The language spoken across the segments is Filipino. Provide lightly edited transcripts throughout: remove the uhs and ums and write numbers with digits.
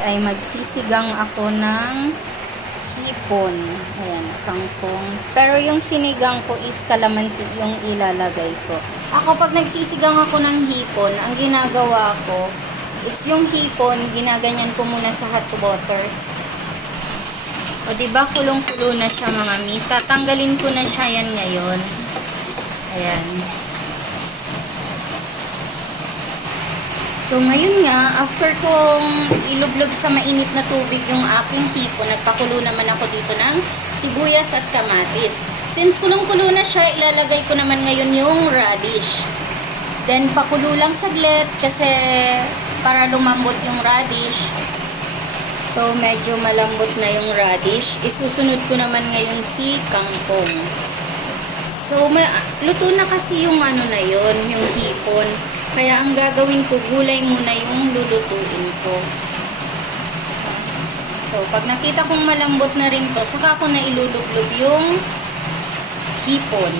Ay magsisigang ako ng hipon. Ayan, kangkong. Pero yung sinigang ko is kalamansi yung ilalagay ko. Ako pag nagsisigang ako ng hipon, ang ginagawa ko is yung hipon, ginaganyan ko muna sa hot water. O diba kulong-kulo na siya mga mi. Tatanggalin ko na siya yan ngayon. Ayan. So, ngayon nga, after kong ilublob sa mainit na tubig yung aking hipon, nagpakulo naman ako dito ng sibuyas at kamatis. Since kulong-kulo na siya, ilalagay ko naman ngayon yung radish. Then, pakulo lang saglit kasi para lumambot yung radish. So, medyo malambot na yung radish. Isusunod ko naman ngayon si kangkong. So, luto na kasi yung ano na yon, yung hipon. Kaya ang gagawin ko, gulay muna yung lulutuin ko. So, pag nakita kong malambot na rin to, saka ko na ilulublob yung hipon.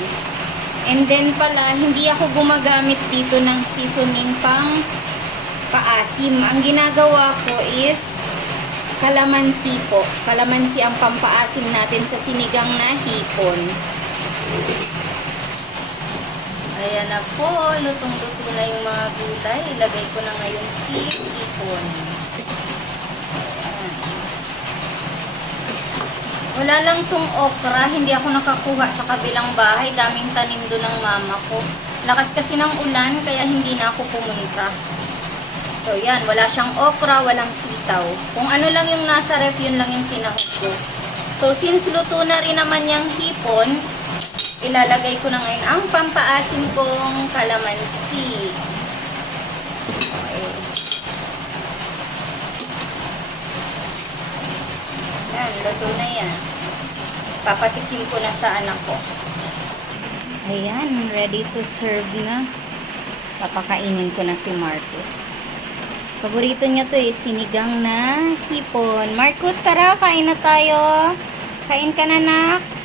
And then pala, hindi ako gumagamit dito ng seasoning pang paasim. Ang ginagawa ko is kalamansi po. Kalamansi ang pampaasim natin sa sinigang na hipon. Ayan na po, lutong-luto na yung mga gulay. Ilagay ko na ngayon si hipon. Ayan. Wala lang tong okra, hindi ako nakakuha sa kabilang bahay. Daming tanim doon ng mama ko. Lakas kasi ng ulan, kaya hindi na ako pumunta. So yan, wala siyang okra, walang sitaw. Kung ano lang yung nasa ref, yun lang yung sinahog ko. So since luto na rin naman yung hipon, ilalagay ko na ngayon ang pampaasim kong kalamansi. Okay. Yan, luto na yan. Papatikim ko na sa anak ko. Ayan, ready to serve na. Papakainin ko na si Marcus. Paborito niya to eh, sinigang na hipon. Marcus, tara, kain na tayo. Kain ka na, nak.